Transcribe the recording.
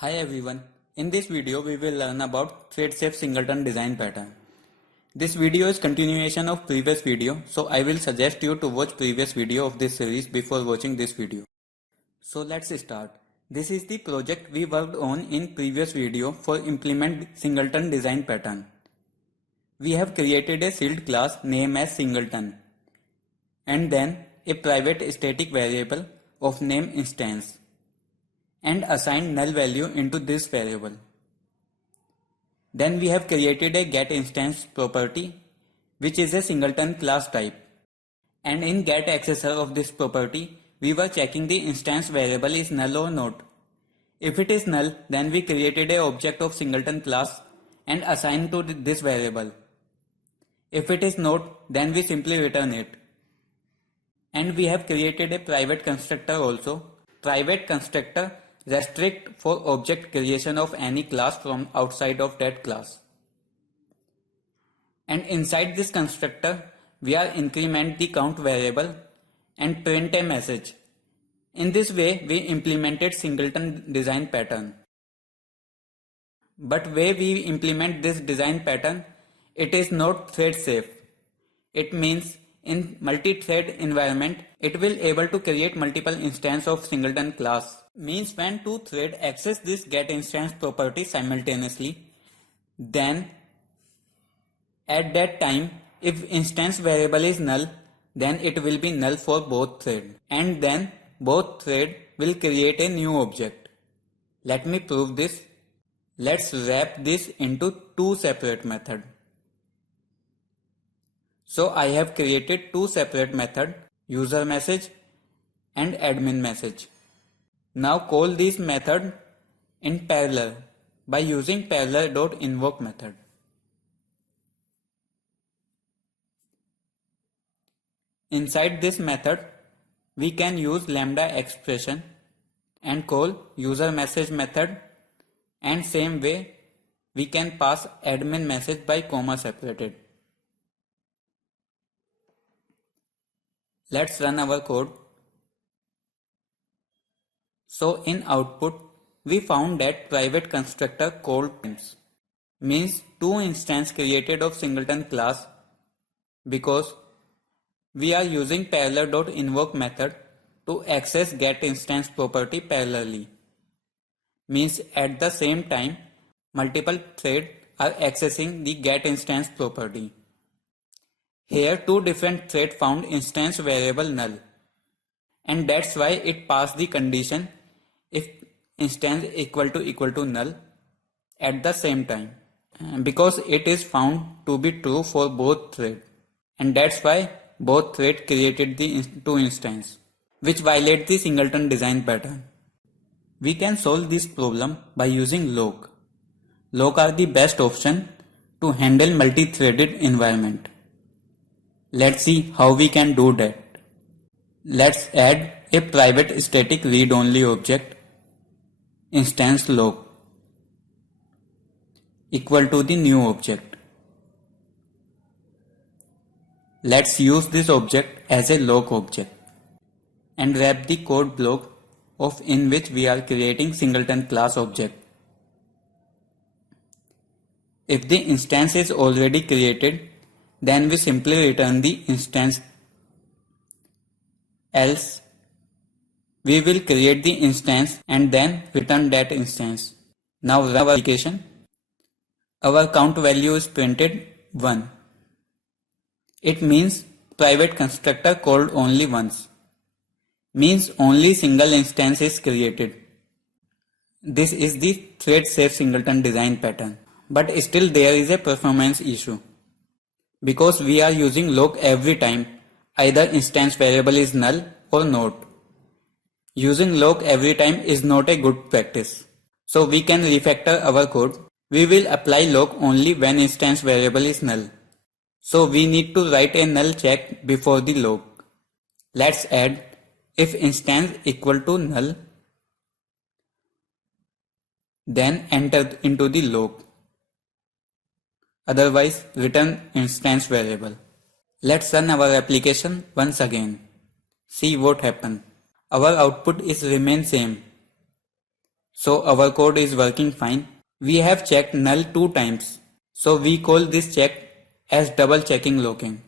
Hi everyone, in this video we will learn about thread safe singleton design pattern. This video is continuation of previous video, so I will suggest you to watch previous video of this series before watching this video. So let's start. This is the project we worked on in previous video for implement singleton design pattern. We have created a sealed class named as singleton and then a private static variable of name instance and assigned null value into this variable. Then we have created a getInstance property which is a singleton class type, and in getAccessor of this property we were checking the instance variable is null or not. If it is null, then we created a object of singleton class and assigned to this variable. If it is not, then we simply return it. And we have created a private constructor also. Private constructor restrict for object creation of any class from outside of that class. And inside this constructor, we are increment the count variable and print a message. In this way, we implemented singleton design pattern. But way we implement this design pattern, it is not thread safe. It means in multi-thread environment, it will able to create multiple instances of singleton class. Means when two threads access this getInstance property simultaneously, then at that time, if instance variable is null, then it will be null for both threads, and then both threads will create a new object. Let me prove this. Let's wrap this into two separate methods. So I have created two separate methods, user message and admin message. Now call this method in parallel by using parallel.invoke method. Inside this method, we can use lambda expression and call user message method, and same way we can pass admin message by comma separated. Let's run our code. So in output, we found that private constructor called means two instances created of singleton class, because we are using parallel.invoke method to access getInstance property parallelly. Means at the same time, multiple threads are accessing the getInstance property. Here two different threads found instance variable null, and that's why it passed the condition if instance equal to null at the same time, because it is found to be true for both threads, and that's why both threads created the two instances, which violate the singleton design pattern. We can solve this problem by using lock. Lock are the best option to handle multi-threaded environment. Let's see how we can do that. Let's add a private static read-only object, instance lock, equal to the new object. Let's use this object as a lock object and wrap the code block of in which we are creating singleton class object. If the instance is already created, then we simply return the instance. Else, we will create the instance and then return that instance. Now run our application. Our count value is printed 1. It means private constructor called only once. Means only single instance is created. This is the thread safe singleton design pattern. But still there is a performance issue, because we are using lock every time either instance variable is null or not. Using lock every time is not a good practice. So we can refactor our code. We will apply lock only when instance variable is null. So we need to write a null check before the lock. Let's add if instance equal to null, then enter into the lock. Otherwise, return instance variable. Let's run our application once again. See what happens. Our output is remain same. So our code is working fine. We have checked null 2 times. So we call this check as double checking locking.